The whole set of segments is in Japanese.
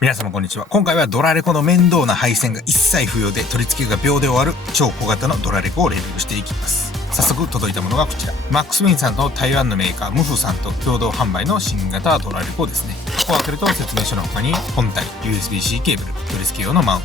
皆様こんにちは。今回はドラレコの面倒な配線が一切不要で取り付けが秒で終わる超小型のドラレコをレビューしていきます。早速届いたものがこちら。マックスウィンさんと台湾のメーカームフさんと共同販売の新型ドラレコですね。箱を開けると説明書の他に本体、USB-C ケーブル、取り付け用のマウン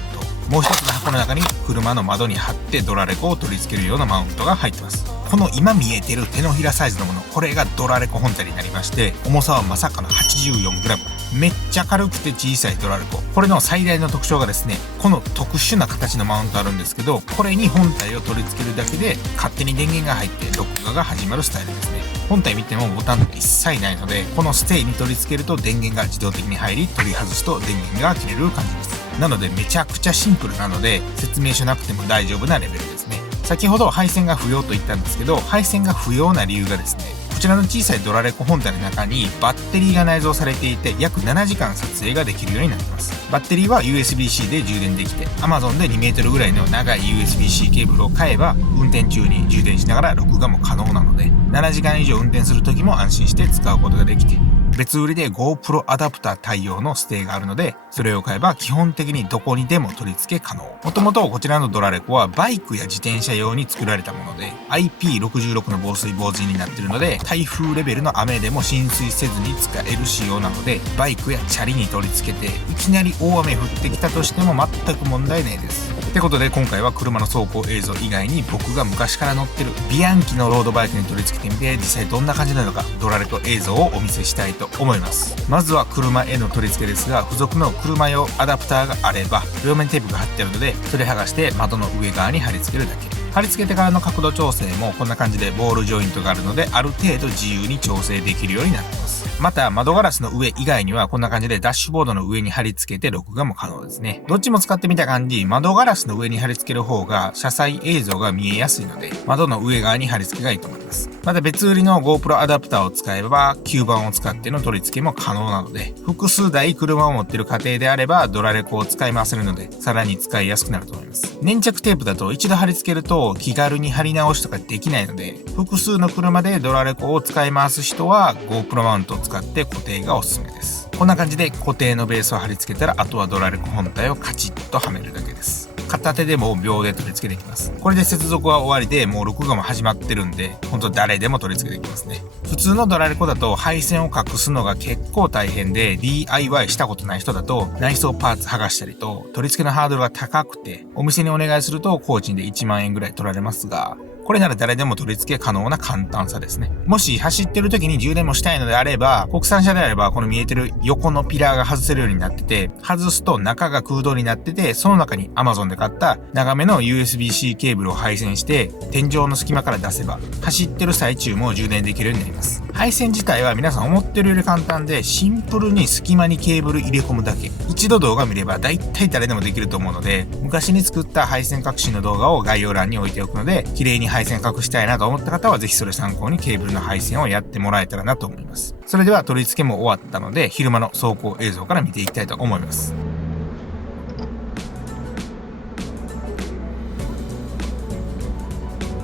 ト、もう一つの箱の中に車の窓に貼ってドラレコを取り付けるようなマウントが入ってます。この今見えてる手のひらサイズのもの、これがドラレコ本体になりまして、重さはまさかの 84g。めっちゃ軽くて小さいドラレコ。これの最大の特徴がですね、この特殊な形のマウントあるんですけど、これに本体を取り付けるだけで勝手に電源が入って録画が始まるスタイルですね。本体見てもボタンとか一切ないので、このステイに取り付けると電源が自動的に入り、取り外すと電源が切れる感じです。なのでめちゃくちゃシンプルなので、説明書なくても大丈夫なレベルですね。先ほど配線が不要と言ったんですけど、配線が不要な理由がですね、こちらの小さいドラレコ本体の中にバッテリーが内蔵されていて、約7時間撮影ができるようになってます。バッテリーは USB-C で充電できて、 Amazon で 2m ぐらいの長い USB-C ケーブルを買えば運転中に充電しながら録画も可能なので、7時間以上運転する時も安心して使うことができて、別売りで GoPro アダプター対応のステイがあるので、それを買えば基本的にどこにでも取り付け可能。もともとこちらのドラレコはバイクや自転車用に作られたもので、 IP66 の防水防塵になっているので、台風レベルの雨でも浸水せずに使える仕様なので、バイクやチャリに取り付けていきなり大雨降ってきたとしても全く問題ないです。ってことで今回は車の走行映像以外に、僕が昔から乗ってるビアンキのロードバイクに取り付けてみて、実際どんな感じなのかドラレコ映像をお見せしたいと思います。まずは車への取り付けですが、付属の車用アダプターがあれば両面テープが貼ってあるので、それ剥がして窓の上側に貼り付けるだけ。貼り付けてからの角度調整もこんな感じでボールジョイントがあるので、ある程度自由に調整できるようになってます。また窓ガラスの上以外にはこんな感じでダッシュボードの上に貼り付けて録画も可能ですね。どっちも使ってみた感じ、窓ガラスの上に貼り付ける方が車載映像が見えやすいので、窓の上側に貼り付けがいいと思います。また別売りの GoPro アダプターを使えば吸盤を使っての取り付けも可能なので、複数台車を持っている家庭であればドラレコを使い回せるので、さらに使いやすくなると思います。粘着テープだと一度貼り付けると気軽に貼り直しとかできないので、複数の車でドラレコを使い回す人は GoPro マウントを使って固定がおすすめです。こんな感じで固定のベースを貼り付けたら、あとはドラレコ本体をカチッとはめるだけです。片手でも秒で取り付けできます。これで接続は終わりで、もう録画も始まってるんで、ほんと誰でも取り付けできますね。普通のドラレコだと配線を隠すのが結構大変で、 DIY したことない人だと内装パーツ剥がしたりと取り付けのハードルが高くて、お店にお願いすると工賃で1万円ぐらい取られますが、これなら誰でも取り付け可能な簡単さですね。もし走ってる時に充電もしたいのであれば、国産車であればこの見えてる横のピラーが外せるようになってて、外すと中が空洞になってて、その中に Amazon で買った長めの USB-C ケーブルを配線して天井の隙間から出せば、走ってる最中も充電できるようになります。配線自体は皆さん思ってるより簡単で、シンプルに隙間にケーブル入れ込むだけ。一度動画見れば大体誰でもできると思うので、昔に作った配線隠しの動画を概要欄に置いておくので、綺麗に配線隠したいなと思った方はぜひそれ参考にケーブルの配線をやってもらえたらなと思います。それでは取り付けも終わったので、昼間の走行映像から見ていきたいと思います。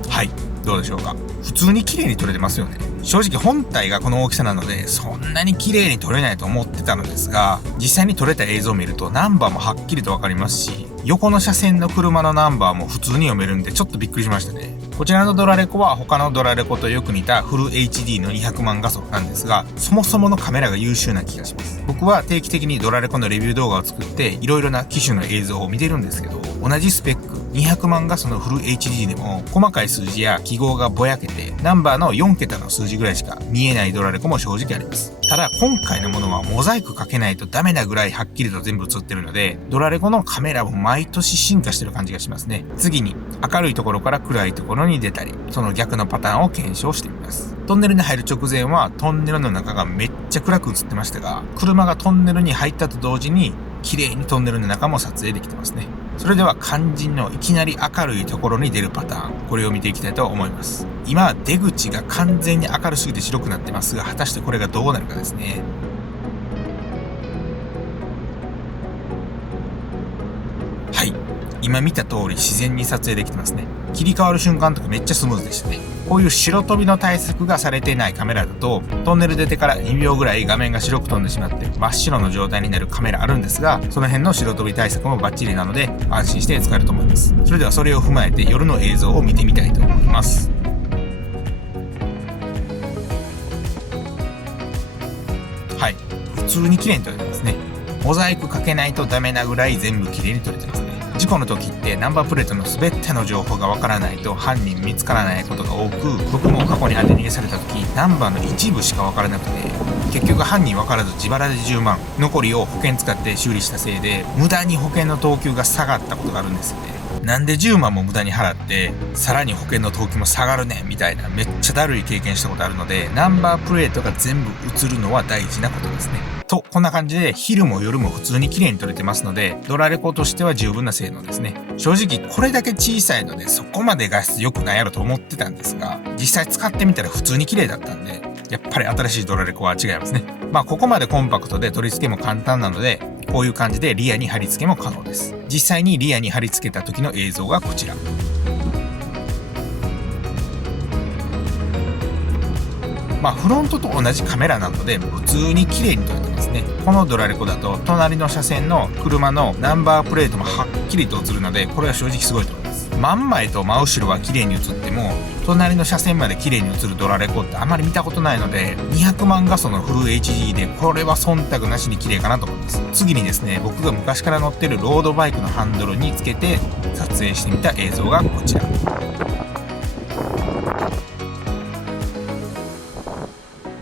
はい、どうでしょうか。普通に綺麗に撮れてますよね。正直本体がこの大きさなのでそんなに綺麗に撮れないと思ってたのですが、実際に撮れた映像を見るとナンバーもはっきりとわかりますし、横の車線の車のナンバーも普通に読めるんでちょっとびっくりしましたね。こちらのドラレコは他のドラレコとよく似たフル HD の200万画素なんですが、そもそものカメラが優秀な気がします。僕は定期的にドラレコのレビュー動画を作っていろいろな機種の映像を見てるんですけど、同じスペック200万画素のフル HD でも細かい数字や記号がぼやけてナンバーの4桁の数字ぐらいしか見えないドラレコも正直あります。ただ今回のものはモザイクかけないとダメなぐらいはっきりと全部映ってるので、ドラレコのカメラも毎年進化してる感じがしますね。次に明るいところから暗いところに出たり、その逆のパターンを検証してみます。トンネルに入る直前はトンネルの中がめっちゃ暗く映ってましたが、車がトンネルに入ったと同時に綺麗にトンネルの中も撮影できてますね。それでは肝心のいきなり明るいところに出るパターン、これを見ていきたいと思います。今出口が完全に明るすぎて白くなってますが、果たしてこれがどうなるかですね。はい、今見た通り自然に撮影できてますね。切り替わる瞬間とかめっちゃスムーズでしたね。こういう白飛びの対策がされていないカメラだと、トンネル出てから2秒ぐらい画面が白く飛んでしまって真っ白の状態になるカメラあるんですが、その辺の白飛び対策もバッチリなので安心して使えると思います。それではそれを踏まえて夜の映像を見てみたいと思います。はい、普通に綺麗に撮れてますね。モザイクかけないとダメなぐらい全部綺麗に撮れてますね。事故の時ってナンバープレートの全ての情報がわからないと犯人見つからないことが多く、僕も過去に当て逃げされた時ナンバーの一部しかわからなくて、結局犯人わからず自腹で10万、残りを保険使って修理したせいで無駄に保険の等級が下がったことがあるんですよね。なんで10万も無駄に払ってさらに保険の等級も下がるねんみたいなめっちゃだるい経験したことあるので、ナンバープレートが全部映るのは大事なことですね。とこんな感じで昼も夜も普通に綺麗に撮れてますので、ドラレコとしては十分な性能ですね。正直これだけ小さいのでそこまで画質良くないやろと思ってたんですが、実際使ってみたら普通に綺麗だったんで、やっぱり新しいドラレコは違いますね。ここまでコンパクトで取り付けも簡単なので、こういう感じでリアに貼り付けも可能です。実際にリアに貼り付けた時の映像がこちら。フロントと同じカメラなので普通に綺麗に撮れてますね。このドラレコだと隣の車線の車のナンバープレートもはっきりと映るので、これは正直すごいと思います。真ん前と真後ろは綺麗に映っても隣の車線まで綺麗に映るドラレコってあまり見たことないので、200万画素のフル HD でこれは忖度なしに綺麗かなと思います。次にですね、僕が昔から乗ってるロードバイクのハンドルにつけて撮影してみた映像がこちら。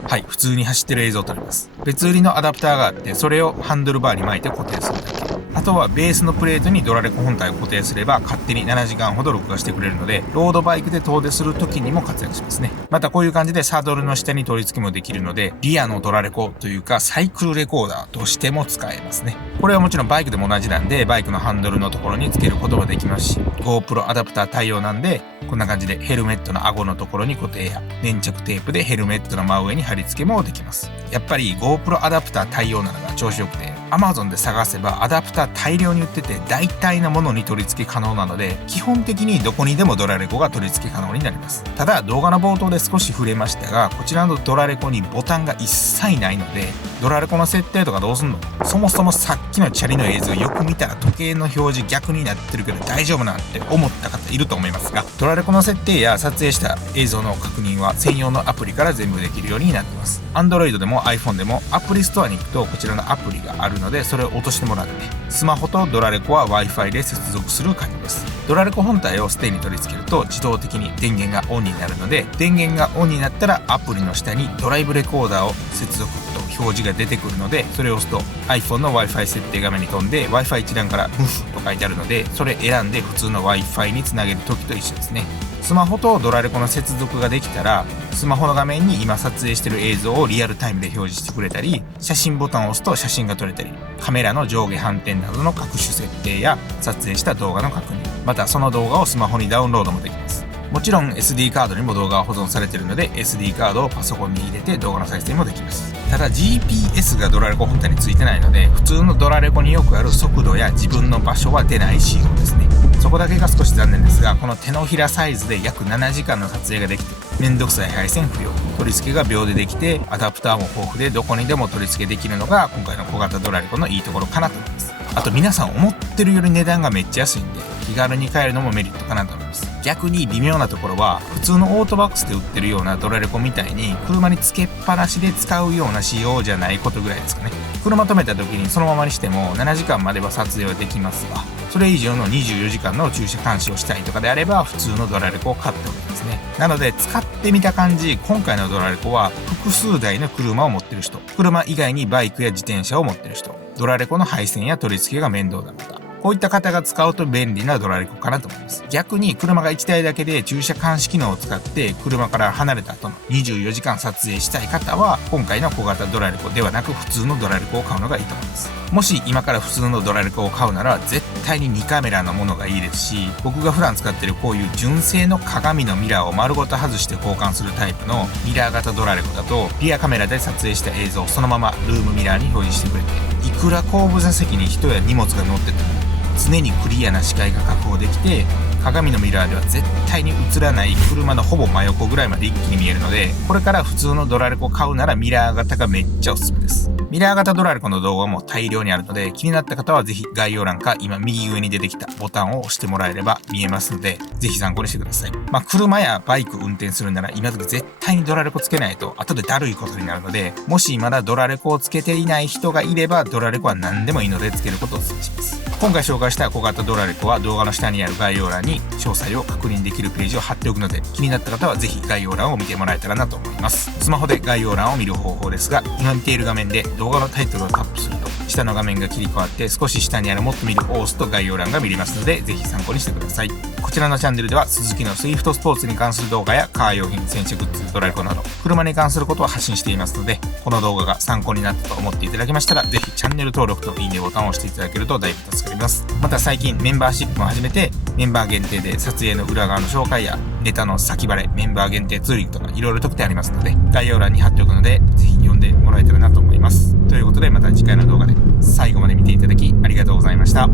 はい、普通に走ってる映像を撮ります。別売りのアダプターがあって、それをハンドルバーに巻いて固定するだけ。あとはベースのプレートにドラレコ本体を固定すれば勝手に7時間ほど録画してくれるので、ロードバイクで遠出する時にも活躍しますね。またこういう感じでサドルの下に取り付けもできるので、リアのドラレコというかサイクルレコーダーとしても使えますね。これはもちろんバイクでも同じなんで、バイクのハンドルのところにつけることもできますし、GoPro アダプター対応なんで、こんな感じでヘルメットの顎のところに固定や粘着テープでヘルメットの真上に貼り付けもできます。やっぱり GoPro アダプター対応なのが調子よくて、Amazon で探せばアダプター大量に売ってて大体なものに取り付け可能なので、基本的にどこにでもドラレコが取り付け可能になります。ただ動画の冒頭で少し触れましたが、こちらのドラレコにボタンが一切ないので、ドラレコの設定とかどうすんの？そもそもさっきのチャリの映像よく見たら時計の表示逆になってるけど大丈夫なんて思った方いると思いますが、ドラレコの設定や撮影した映像の確認は専用のアプリから全部できるようになってます。Android でも iPhone でもアプリストアに行くとこちらのアプリがあるので、それを落としてもらって、スマホとドラレコは Wi-Fi で接続する感じです。ドラレコ本体をステに取り付けると自動的に電源がオンになるので、電源がオンになったらアプリの下にドライブレコーダーを接続と表示が出てくるので、それを押すと iPhone の Wi-Fi 設定画面に飛んで Wi-Fi 一覧から MUF と書いてあるので、それ選んで普通の Wi-Fi につなげる時と一緒ですね。スマホとドラレコの接続ができたら、スマホの画面に今撮影している映像をリアルタイムで表示してくれたり、写真ボタンを押すと写真が撮れたり、カメラの上下反転などの各種設定や撮影した動画の確認、またその動画をスマホにダウンロードもできます。もちろん SD カードにも動画が保存されているので SD カードをパソコンに入れて動画の再生もできます。ただ GPS がドラレコ本体についてないので、普通のドラレコによくある速度や自分の場所は出ない仕様ですね。そこだけが少し残念ですが、この手のひらサイズで約7時間の撮影ができて、めんどくさい配線不要、取り付けが秒でできて、アダプターも豊富でどこにでも取り付けできるのが今回の小型ドラレコのいいところかなと思います。あと皆さん思ってるより値段がめっちゃ安いんで、気軽に買えるのもメリットかなと思います。逆に微妙なところは、普通のオートバックスで売ってるようなドラレコみたいに車につけっぱなしで使うような仕様じゃないことぐらいですかね。車止めた時にそのままにしても7時間までは撮影はできますが、それ以上の24時間の駐車監視をしたいとかであれば普通のドラレコを買っておきますね。なので使ってみた感じ、今回のドラレコは複数台の車を持ってる人、車以外にバイクや自転車を持ってる人、ドラレコの配線や取り付けが面倒な方、こういった方が使うと便利なドラレコかなと思います。逆に車が1台だけで駐車監視機能を使って車から離れた後の24時間撮影したい方は、今回の小型ドラレコではなく普通のドラレコを買うのがいいと思います。もし今から普通のドラレコを買うなら絶対に2カメラのものがいいですし、僕が普段使ってるこういう純正の鏡のミラーを丸ごと外して交換するタイプのミラー型ドラレコだと、リアカメラで撮影した映像をそのままルームミラーに表示してくれて、いくら後部座席に人や荷物が乗ってても常にクリアな視界が確保できて、鏡のミラーでは絶対に映らない車のほぼ真横ぐらいまで一気に見えるので、これから普通のドラレコ買うならミラー型がめっちゃおすすめです。ミラー型ドラレコの動画も大量にあるので、気になった方はぜひ概要欄か今右上に出てきたボタンを押してもらえれば見えますので、ぜひ参考にしてください。車やバイク運転するなら今時絶対にドラレコつけないと後でだるいことになるので、もしまだドラレコをつけていない人がいれば、ドラレコは何でもいいのでつけることをお勧めします。今回紹介した小型ドラレコは動画の下にある概要欄に詳細を確認できるページを貼っておくので、気になった方はぜひ概要欄を見てもらえたらなと思います。スマホで概要欄を見る方法ですが、今見ている画面で動画のタイトルをタップすると下の画面が切り替わって、少し下にあるもっと見るを押すと概要欄が見れますので、ぜひ参考にしてください。こちらのチャンネルではスズキのスイフトスポーツに関する動画やカー用品、洗車グッズ、ドラレコなど車に関することを発信していますので、この動画が参考になったと思っていただけましたら、ぜひチャンネル登録といいねボタンを押していただけるとだいぶ助かります。また最近メンバーシップも始めて、メンバー限定で撮影の裏側の紹介やネタの先バレ、メンバー限定ツーリングとかいろいろ特典ありますので、概要欄に貼っておくので、ぜひ読んでもらえたらなと思います。ということでまた次回の動画で最後まで見ていただきありがとうございました。